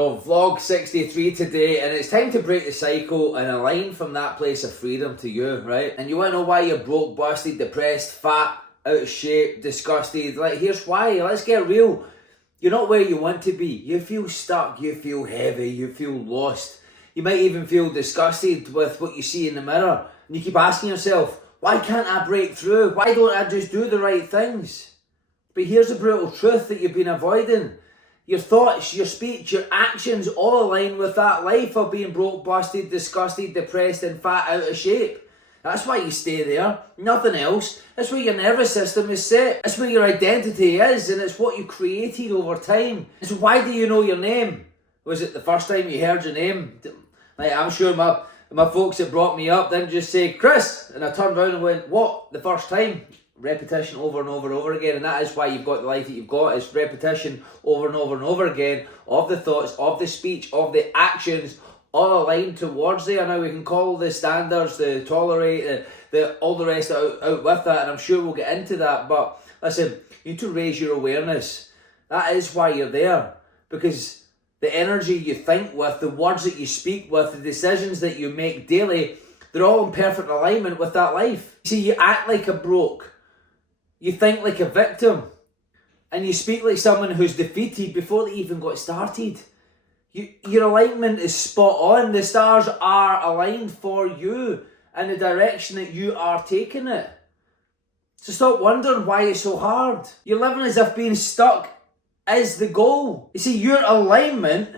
So vlog 63 today, and it's time to break the cycle and align from that place of freedom to you, right? And you want to know why you're broke, busted, depressed, fat, out of shape, disgusted? Like, here's why. Let's get real. You're not where you want to be. You feel stuck, you feel heavy, you feel lost. You might even feel disgusted with what you see in the mirror. And you keep asking yourself, why can't I break through? Why don't I just do the right things? But here's the brutal truth that you've been avoiding. Your thoughts, your speech, your actions all align with that life of being broke, busted, disgusted, depressed and fat, out of shape. That's why you stay there, nothing else. That's where your nervous system is set. That's where your identity is, and it's what you created over time. So why do you know your name? Was it the first time you heard your name? Like, I'm sure my folks that brought me up didn't just say, Chris, and I turned around and went, what? The first time? Repetition over and over and over again, and that is why you've got the life that you've got. It's repetition over and over and over again of the thoughts, of the speech, of the actions, all aligned towards there. Now we can call the standards, the tolerate, all the rest out with that, and I'm sure we'll get into that. But listen, you need to raise your awareness. That is why you're there, because the energy you think with, the words that you speak with, the decisions that you make daily, they're all in perfect alignment with that life. See, you act like a broke. You think like a victim, and you speak like someone who's defeated before they even got started. Your alignment is spot on. The stars are aligned for you and the direction that you are taking it. So stop wondering why it's so hard. You're living as if being stuck is the goal. You see, your alignment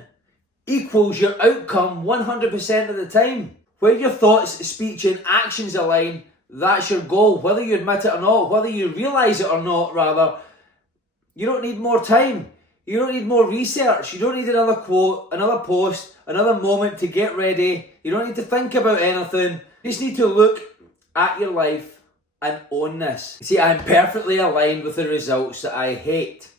equals your outcome 100% of the time. Where your thoughts, speech and actions align, that's your goal, whether you admit it or not, whether you realise it or not, rather. You don't need more time. You don't need more research. You don't need another quote, another post, another moment to get ready. You don't need to think about anything. You just need to look at your life and own this. See, I'm perfectly aligned with the results that I hate.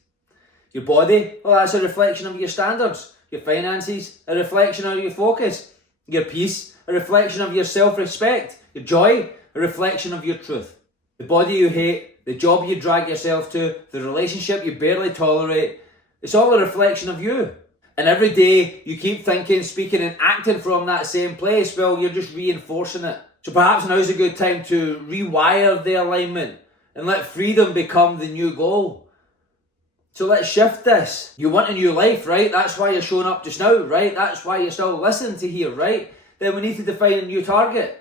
Your body, well, that's a reflection of your standards. Your finances, a reflection of your focus. Your peace, a reflection of your self-respect. Your joy, a reflection of your truth. The body you hate, the job you drag yourself to, the relationship you barely tolerate, it's all a reflection of you. And every day you keep thinking, speaking and acting from that same place, well, you're just reinforcing it. So perhaps now's a good time to rewire the alignment and let freedom become the new goal. So let's shift this. You want a new life, right? That's why you're showing up just now, right? That's why you're still listening to here, right? Then we need to define a new target.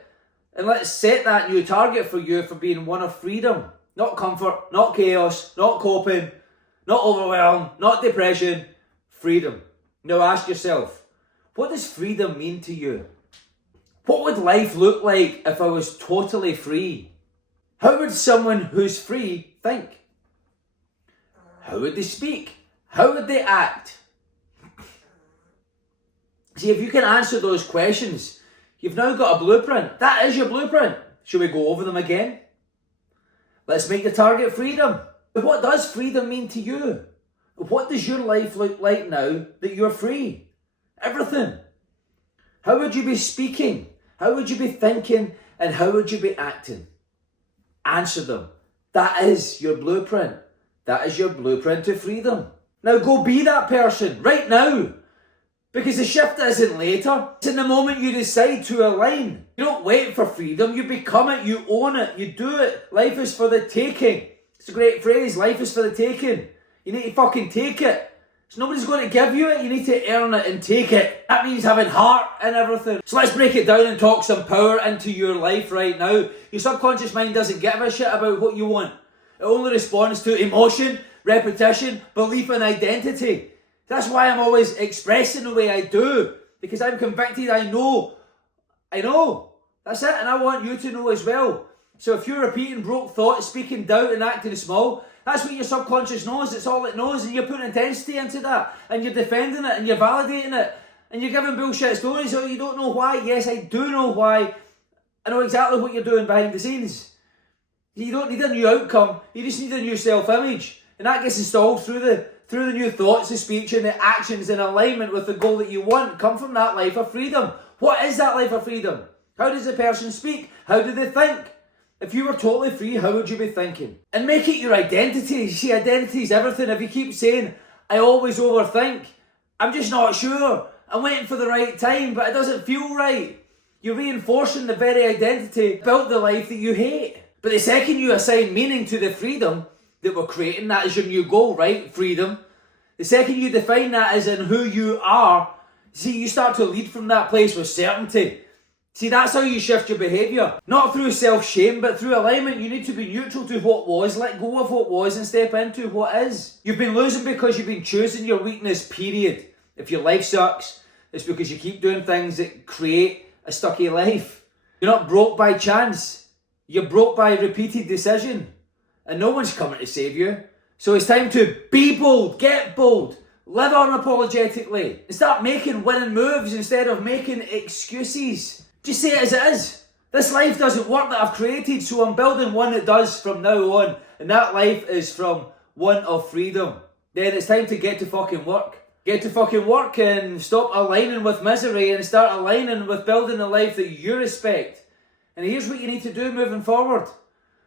And let's set that new target for you for being one of freedom. Not comfort, not chaos, not coping, not overwhelm, not depression. Freedom. Now ask yourself, what does freedom mean to you? What would life look like if I was totally free? How would someone who's free think? How would they speak? How would they act? See, if you can answer those questions, you've now got a blueprint. That is your blueprint. Shall we go over them again? Let's make the target freedom. But what does freedom mean to you? What does your life look like now that you're free? Everything. How would you be speaking? How would you be thinking? And how would you be acting? Answer them. That is your blueprint. That is your blueprint to freedom. Now go be that person right now. Because the shift isn't later. It's in the moment you decide to align. You don't wait for freedom. You become it. You own it. You do it. Life is for the taking. It's a great phrase. Life is for the taking. You need to fucking take it. So nobody's going to give you it. You need to earn it and take it. That means having heart and everything. So let's break it down and talk some power into your life right now. Your subconscious mind doesn't give a shit about what you want. It only responds to emotion, repetition, belief and identity. That's why I'm always expressing the way I do. Because I'm convicted, I know. That's it, and I want you to know as well. So if you're repeating broke thoughts, speaking doubt and acting small, that's what your subconscious knows. It's all it knows, and you're putting intensity into that. And you're defending it, and you're validating it. And you're giving bullshit stories, oh, you don't know why. Yes, I do know why. I know exactly what you're doing behind the scenes. You don't need a new outcome, you just need a new self-image. And that gets installed through the new thoughts, the speech and the actions in alignment with the goal that you want. Come from that life of freedom. What is that life of freedom? How does a person speak? How do they think? If you were totally free, how would you be thinking? And make it your identity. You see, identity is everything. If you keep saying, I always overthink, I'm just not sure. I'm waiting for the right time, but it doesn't feel right. You're reinforcing the very identity built the life that you hate. But the second you assign meaning to the freedom that we're creating, that is your new goal, right? Freedom. The second you define that as in who you are, see, you start to lead from that place with certainty. See, that's how you shift your behaviour. Not through self-shame, but through alignment. You need to be neutral to what was, let go of what was and step into what is. You've been losing because you've been choosing your weakness, period. If your life sucks, it's because you keep doing things that create a stucky life. You're not broke by chance. You're broke by repeated decision. And no one's coming to save you. So it's time to be bold, get bold, live unapologetically, and start making winning moves instead of making excuses. Just say it as it is. This life doesn't work that I've created, so I'm building one that does from now on. And that life is from one of freedom. Then it's time to get to fucking work. Get to fucking work and stop aligning with misery and start aligning with building a life that you respect. And here's what you need to do moving forward.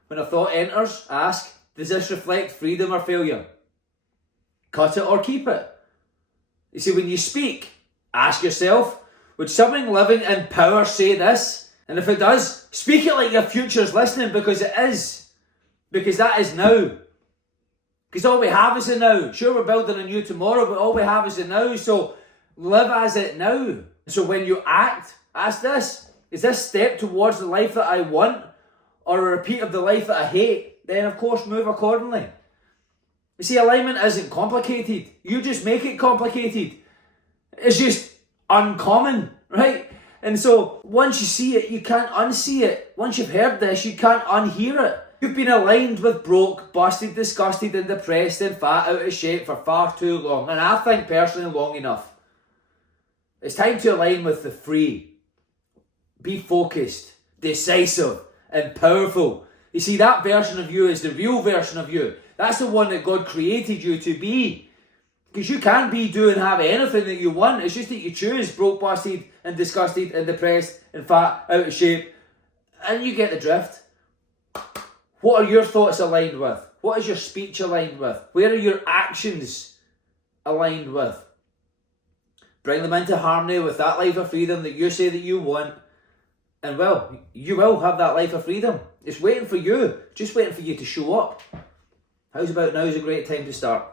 When a thought enters, ask, does this reflect freedom or failure? Cut it or keep it. You see, when you speak, ask yourself, would something living in power say this? And if it does, speak it like your future's listening, because it is. Because that is now. Because all we have is a now. Sure, we're building a new tomorrow, but all we have is a now. So live as it now. So when you act, ask this. Is this step towards the life that I want or a repeat of the life that I hate? Then of course move accordingly. You see, alignment isn't complicated. You just make it complicated. It's just uncommon, right? And so once you see it, you can't unsee it. Once you've heard this, you can't unhear it. You've been aligned with broke, busted, disgusted and depressed and fat, out of shape for far too long. And I think personally long enough. It's time to align with the free. Be focused, decisive and powerful. You see, that version of you is the real version of you. That's the one that God created you to be. Because you can be, do and have anything that you want. It's just that you choose broke, busted and disgusted and depressed and fat, out of shape. And you get the drift. What are your thoughts aligned with? What is your speech aligned with? Where are your actions aligned with? Bring them into harmony with that life of freedom that you say that you want. And well, you will have that life of freedom. It's waiting for you. Just waiting for you to show up. How's about now is a great time to start?